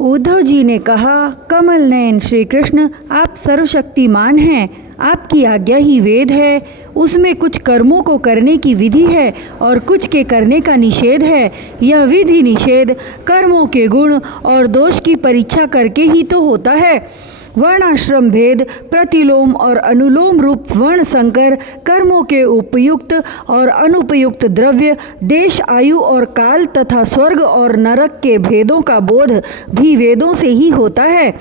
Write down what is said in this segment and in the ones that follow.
उद्धव जी ने कहा, कमल नयन श्री कृष्ण, आप सर्वशक्तिमान हैं। आपकी आज्ञा ही वेद है। उसमें कुछ कर्मों को करने की विधि है और कुछ के करने का निषेध है। यह विधि निषेध कर्मों के गुण और दोष की परीक्षा करके ही तो होता है। वर्णाश्रम भेद, प्रतिलोम और अनुलोम रूप वर्ण संकर, कर्मों के उपयुक्त और अनुपयुक्त द्रव्य, देश, आयु और काल तथा स्वर्ग और नरक के भेदों का बोध भी वेदों से ही होता है।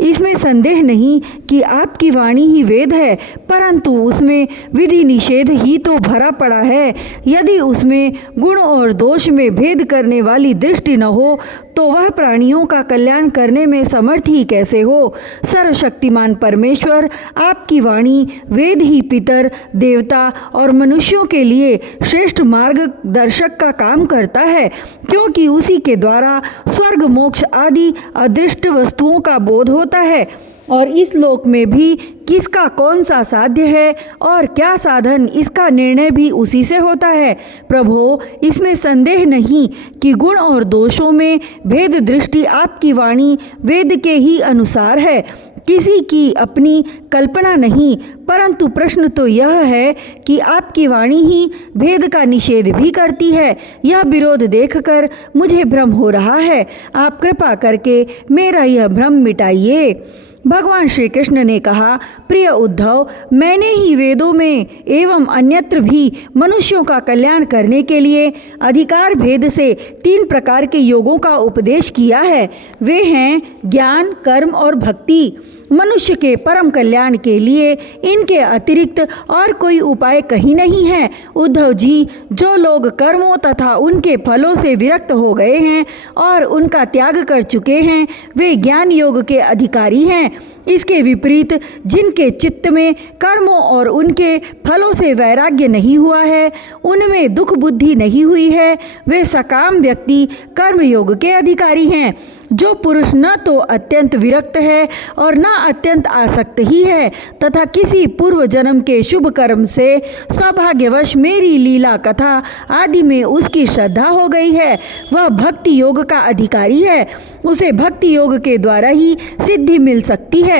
इसमें संदेह नहीं कि आपकी वाणी ही वेद है, परंतु उसमें विधि निषेध ही तो भरा पड़ा है। यदि उसमें गुण और दोष में भेद करने वाली दृष्टि न हो तो वह प्राणियों का कल्याण करने में समर्थ ही कैसे हो। सर्वशक्तिमान परमेश्वर, आपकी वाणी वेद ही पितर, देवता और मनुष्यों के लिए श्रेष्ठ मार्गदर्शक का काम करता है, क्योंकि उसी के द्वारा स्वर्ग, मोक्ष आदि अदृष्ट वस्तुओं का बोध होता है और इस लोक में भी किसका कौन सा साध्य है और क्या साधन, इसका निर्णय भी उसी से होता है। प्रभो, इसमें संदेह नहीं कि गुण और दोषों में भेद दृष्टि आपकी वाणी वेद के ही अनुसार है, किसी की अपनी कल्पना नहीं। परंतु प्रश्न तो यह है कि आपकी वाणी ही भेद का निषेध भी करती है। यह विरोध देखकर मुझे भ्रम हो रहा है। आप कृपा करके मेरा यह भ्रम मिटाइए। भगवान श्री कृष्ण ने कहा, प्रिय उद्धव, मैंने ही वेदों में एवं अन्यत्र भी मनुष्यों का कल्याण करने के लिए अधिकार भेद से 3 प्रकार के योगों का उपदेश किया है। वे हैं ज्ञान, कर्म और भक्ति। मनुष्य के परम कल्याण के लिए इनके अतिरिक्त और कोई उपाय कहीं नहीं है। उद्धव जी, जो लोग कर्मों तथा उनके फलों से विरक्त हो गए हैं और उनका त्याग कर चुके हैं, वे ज्ञान योग के अधिकारी हैं। इसके विपरीत जिनके चित्त में कर्मों और उनके फलों से वैराग्य नहीं हुआ है, उनमें दुख बुद्धि नहीं हुई है, वे सकाम व्यक्ति कर्म योग के अधिकारी हैं। जो पुरुष न तो अत्यंत विरक्त है और न अत्यंत आसक्त ही है तथा किसी पूर्व जन्म के शुभ कर्म से सौभाग्यवश मेरी लीला कथा आदि में उसकी श्रद्धा हो गई है, वह भक्ति योग का अधिकारी है। उसे भक्ति योग के द्वारा ही सिद्धि मिल सकती है।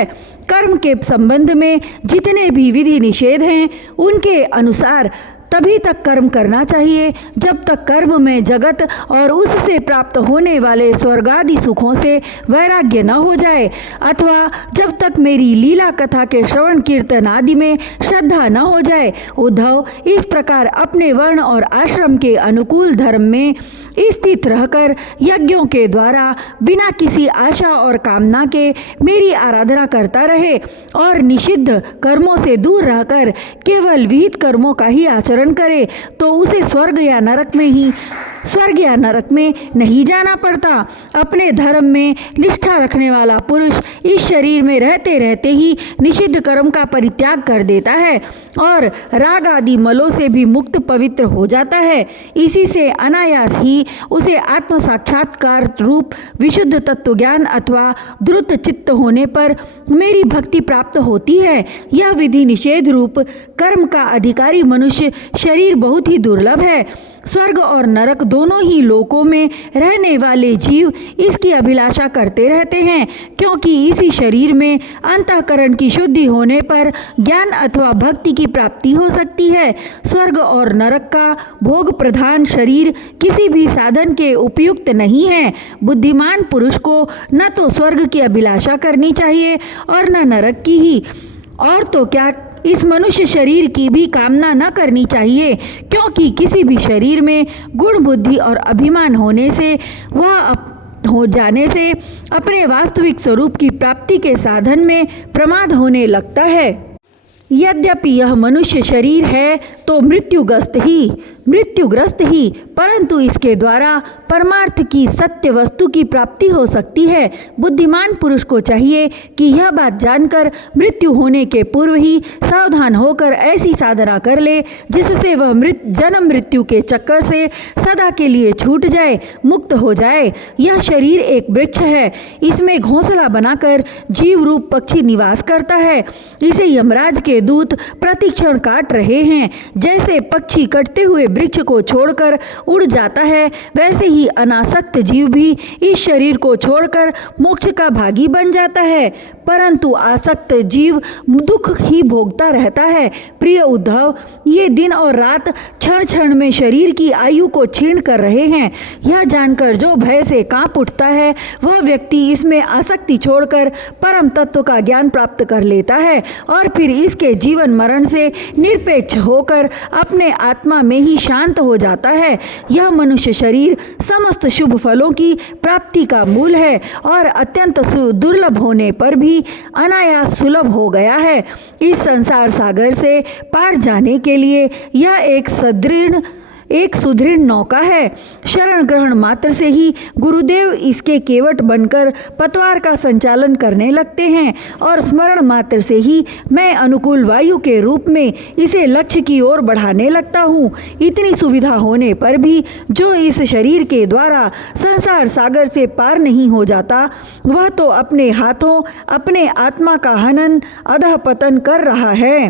कर्म के संबंध में जितने भी विधि निषेध हैं, उनके अनुसार तभी तक कर्म करना चाहिए जब तक कर्म में जगत और उससे प्राप्त होने वाले स्वर्गादि सुखों से वैराग्य न हो जाए, अथवा जब तक मेरी लीला कथा के श्रवण कीर्तन आदि में श्रद्धा न हो जाए। उद्धव, इस प्रकार अपने वर्ण और आश्रम के अनुकूल धर्म में स्थित रहकर यज्ञों के द्वारा बिना किसी आशा और कामना के मेरी आराधना करता रहे और निषिद्ध कर्मों से दूर रहकर केवल विहित कर्मों का ही आचरण करे, तो उसे स्वर्ग या नरक में नहीं जाना पड़ता। अपने धर्म में निष्ठा रखने वाला पुरुष इस शरीर में रहते रहते ही निषिद्ध कर्म का परित्याग कर देता है और राग आदि मलों से भी मुक्त पवित्र हो जाता है। इसी से अनायास ही उसे आत्म साक्षात्कार रूप विशुद्ध तत्व ज्ञान अथवा द्रुत चित्त होने पर मेरी भक्ति प्राप्त होती है। यह विधि निषेध रूप कर्म का अधिकारी मनुष्य शरीर बहुत ही दुर्लभ है। स्वर्ग और नरक दोनों ही लोकों में रहने वाले जीव इसकी अभिलाषा करते रहते हैं, क्योंकि इसी शरीर में अंतःकरण की शुद्धि होने पर ज्ञान अथवा भक्ति की प्राप्ति हो सकती है। स्वर्ग और नरक का भोग प्रधान शरीर किसी भी साधन के उपयुक्त नहीं है। बुद्धिमान पुरुष को न तो स्वर्ग की अभिलाषा करनी चाहिए और न नरक की ही, और तो क्या इस मनुष्य शरीर की भी कामना न करनी चाहिए, क्योंकि किसी भी शरीर में गुण बुद्धि और अभिमान होने से हो जाने से अपने वास्तविक स्वरूप की प्राप्ति के साधन में प्रमाद होने लगता है। यद्यपि यह मनुष्य शरीर है तो मृत्युग्रस्त ही, परंतु इसके द्वारा परमार्थ की सत्य वस्तु की प्राप्ति हो सकती है। बुद्धिमान पुरुष को चाहिए कि यह बात जानकर मृत्यु होने के पूर्व ही सावधान होकर ऐसी साधना कर ले जिससे वह जन्म मृत्यु के चक्कर से सदा के लिए छूट जाए, मुक्त हो जाए। यह शरीर एक वृक्ष है, इसमें घोंसला बनाकर जीव रूप पक्षी निवास करता है। इसे यमराज के दूत प्रतिक्षण काट रहे हैं। जैसे पक्षी कटते हुए वृक्ष को छोड़कर उड़ जाता है, वैसे ही अनासक्त जीव भी इस शरीर को छोड़कर मोक्ष का भागी बन जाता है, परंतु आसक्त जीव दुख ही भोगता रहता है। प्रिय उद्धव, ये दिन और रात क्षण क्षण में शरीर की आयु को छीन कर रहे हैं। यह जानकर जो भय से कांप उठता है, वह व्यक्ति इसमें आसक्ति छोड़कर परम तत्व का ज्ञान प्राप्त कर लेता है और फिर इसके जीवन मरण से निरपेक्ष होकर अपने आत्मा में ही शांत हो जाता है। यह मनुष्य शरीर समस्त शुभ फलों की प्राप्ति का मूल है और अत्यंत दुर्लभ होने पर भी अनायास सुलभ हो गया है। इस संसार सागर से पार जाने के लिए यह एक सुदृढ़ नौका है। शरण ग्रहण मात्र से ही गुरुदेव इसके केवट बनकर पतवार का संचालन करने लगते हैं और स्मरण मात्र से ही मैं अनुकूल वायु के रूप में इसे लक्ष्य की ओर बढ़ाने लगता हूँ। इतनी सुविधा होने पर भी जो इस शरीर के द्वारा संसार सागर से पार नहीं हो जाता, वह तो अपने हाथों अपने आत्मा का हनन अधः पतन कर रहा है।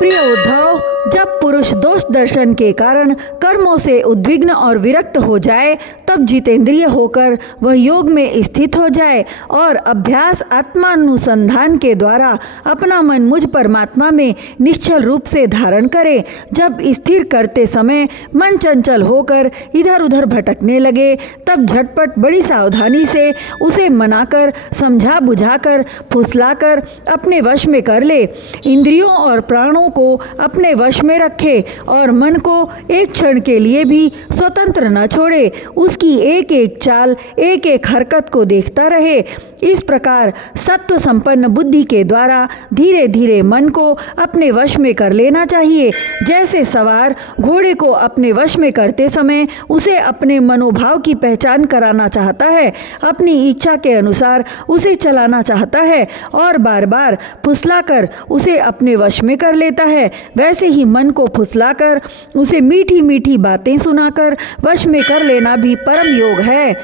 प्रिय उद्धव, जब पुरुष दोष दर्शन के कारण कर्मों से उद्विग्न और विरक्त हो जाए, तब जितेंद्रिय होकर वह योग में स्थित हो जाए और अभ्यास आत्मानुसंधान के द्वारा अपना मन मुझ परमात्मा में निश्चल रूप से धारण करे। जब स्थिर करते समय मन चंचल होकर इधर उधर भटकने लगे, तब झटपट बड़ी सावधानी से उसे मनाकर, समझा बुझाकर, फुसलाकर अपने वश में कर ले। इंद्रियों और प्राणों को अपने वश में रखे और मन को एक क्षण के लिए भी स्वतंत्र न छोड़े। उसकी एक एक चाल, एक एक हरकत को देखता रहे। इस प्रकार सत्व संपन्न बुद्धि के द्वारा धीरे धीरे मन को अपने वश में कर लेना चाहिए। जैसे सवार घोड़े को अपने वश में करते समय उसे अपने मनोभाव की पहचान कराना चाहता है, अपनी इच्छा के अनुसार उसे चलाना चाहता है और बार बार फुसलाकर उसे अपने वश में कर लेता है, वैसे ही मन को फुसलाकर उसे मीठी मीठी बातें सुनाकर वश में कर लेना भी परम योग है।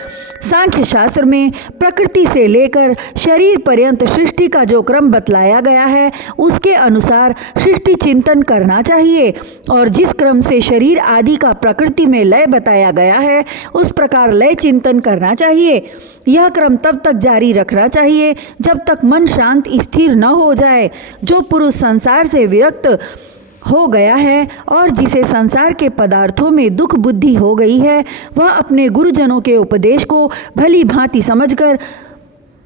सांख्य शास्त्र में प्रकृति से लेकर शरीर पर्यंत सृष्टि का जो क्रम बतलाया गया है, उसके अनुसार सृष्टि चिंतन करना चाहिए और जिस क्रम से शरीर आदि का प्रकृति में लय बताया गया है, उस प्रकार लय चिंतन करना चाहिए। यह क्रम तब तक जारी रखना चाहिए जब तक मन शांत स्थिर न हो जाए। जो पुरुष संसार से विरक्त हो गया है और जिसे संसार के पदार्थों में दुख बुद्धि हो गई है, वह अपने गुरुजनों के उपदेश को भली भांति समझकर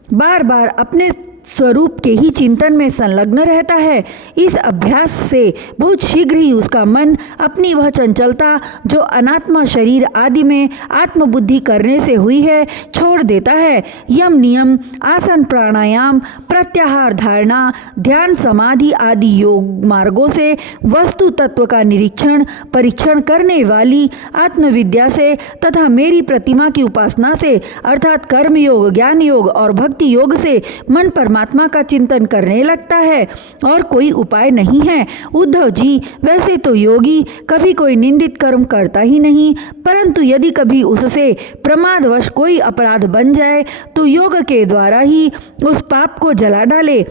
बार बार अपने स्वरूप के ही चिंतन में संलग्न रहता है। इस अभ्यास से बहुत शीघ्र ही उसका मन अपनी वह चंचलता जो अनात्मा शरीर आदि में आत्मबुद्धि करने से हुई है, छोड़ देता है। यम नियम, आसन, प्राणायाम, प्रत्याहार, धारणा, ध्यान, समाधि आदि योग मार्गों से वस्तु तत्व का निरीक्षण परीक्षण करने वाली आत्मविद्या से तथा मेरी प्रतिमा की उपासना से अर्थात कर्म योग, ज्ञान योग और भक्ति योग से मन परमात्मा का चिंतन करने लगता है और कोई उपाय नहीं है। उद्धव जी, वैसे तो योगी कभी कोई निंदित कर्म करता ही नहीं, परंतु यदि कभी उससे प्रमादवश कोई अपराध बन जाए तो योग के द्वारा ही उस पाप को जला डाले।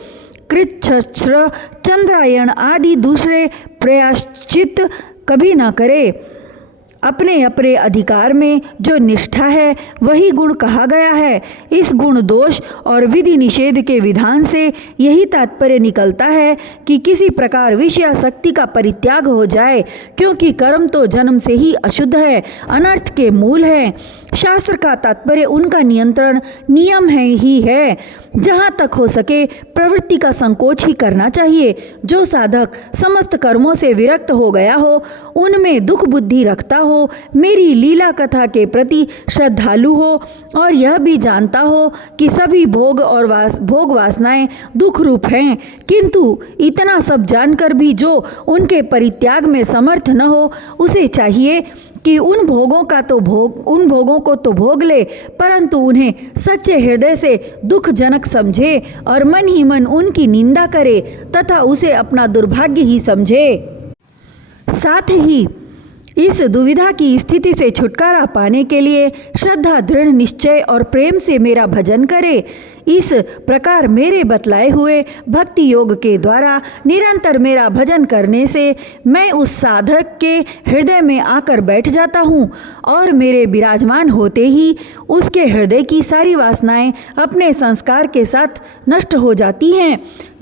कृच्छ्र, चंद्रायण आदि दूसरे प्रायश्चित कभी न करे। अपने अपने अधिकार में जो निष्ठा है वही गुण कहा गया है। इस गुण दोष और विधि निषेध के विधान से यही तात्पर्य निकलता है कि किसी प्रकार विषयासक्ति का परित्याग हो जाए, क्योंकि कर्म तो जन्म से ही अशुद्ध है, अनर्थ के मूल है। शास्त्र का तात्पर्य उनका नियंत्रण नियम है। जहाँ तक हो सके प्रवृत्ति का संकोच ही करना चाहिए। जो साधक समस्त कर्मों से विरक्त हो गया हो, उनमें दुख बुद्धि रखता हो, मेरी लीला कथा के प्रति श्रद्धालु हो और यह भी जानता हो कि सभी भोग और भोग वासनाएं दुख रूप हैं, किंतु इतना सब जानकर भी जो उनके परित्याग में समर्थ न हो, उसे चाहिए कि उन भोगों को तो भोग ले, परंतु उन्हें सच्चे हृदय से दुखजनक समझे और मन ही मन उनकी निंदा करे तथा उसे अपना दुर्भाग्य ही समझे। साथ ही इस दुविधा की स्थिति से छुटकारा पाने के लिए श्रद्धा, दृढ़ निश्चय और प्रेम से मेरा भजन करे। इस प्रकार मेरे बतलाए हुए भक्ति योग के द्वारा निरंतर मेरा भजन करने से मैं उस साधक के हृदय में आकर बैठ जाता हूँ और मेरे विराजमान होते ही उसके हृदय की सारी वासनाएं अपने संस्कार के साथ नष्ट हो जाती हैं।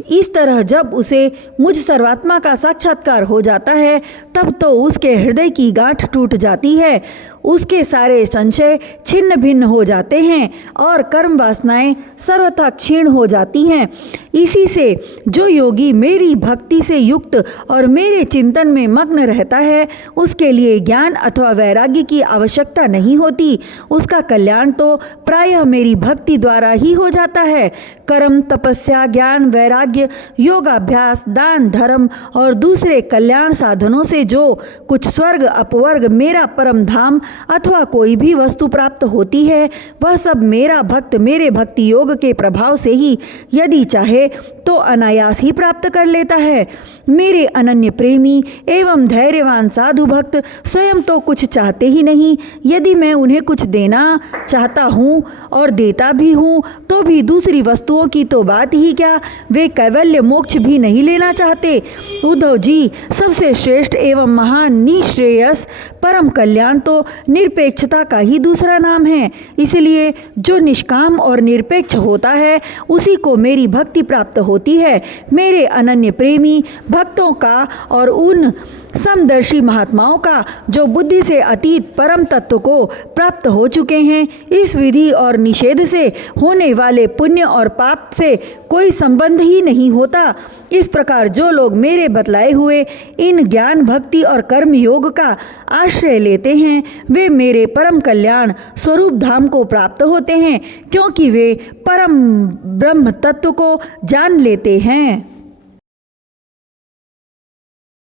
इस तरह जब उसे मुझ सर्वात्मा का साक्षात्कार हो जाता है तब तो उसके हृदय की गांठ टूट जाती है, उसके सारे संशय छिन्न भिन्न हो जाते हैं और कर्म वासनाएं सर्वथा क्षीण हो जाती हैं। इसी से जो योगी मेरी भक्ति से युक्त और मेरे चिंतन में मग्न रहता है उसके लिए ज्ञान अथवा वैराग्य की आवश्यकता नहीं होती। उसका कल्याण तो प्रायः मेरी भक्ति द्वारा ही हो जाता है। कर्म, तपस्या, ज्ञान, वैराग्य, योगाभ्यास, दान, धर्म और दूसरे कल्याण साधनों से जो कुछ स्वर्ग, अपवर्ग, मेरा परम धाम अथवा कोई भी वस्तु प्राप्त होती है वह सब मेरा भक्त मेरे भक्ति योग के प्रभाव से ही यदि चाहे तो अनायास ही प्राप्त कर लेता है। मेरे अनन्य प्रेमी एवं धैर्यवान साधु भक्त स्वयं तो कुछ चाहते ही नहीं। यदि मैं उन्हें कुछ देना चाहता हूँ और देता भी हूँ तो भी दूसरी वस्तुओं की तो बात ही क्या, वे कैवल्य मोक्ष भी नहीं लेना चाहते। उद्धव जी, सबसे श्रेष्ठ एवं महान निःश्रेयस परम कल्याण तो निरपेक्षता का ही दूसरा नाम है। इसलिए जो निष्काम और निरपेक्ष होता है उसी को मेरी भक्ति प्राप्त होती है। मेरे अनन्य प्रेमी भक्तों का और उन समदर्शी महात्माओं का जो बुद्धि से अतीत परम तत्व को प्राप्त हो चुके हैं, इस विधि और निषेध से होने वाले पुण्य और पाप से कोई संबंध ही नहीं होता। इस प्रकार जो लोग मेरे बतलाए हुए इन ज्ञान, भक्ति और कर्म योग का आश्रय लेते हैं वे मेरे परम कल्याण स्वरूप धाम को प्राप्त होते हैं, क्योंकि वे परम ब्रह्म तत्व को जान लेते हैं।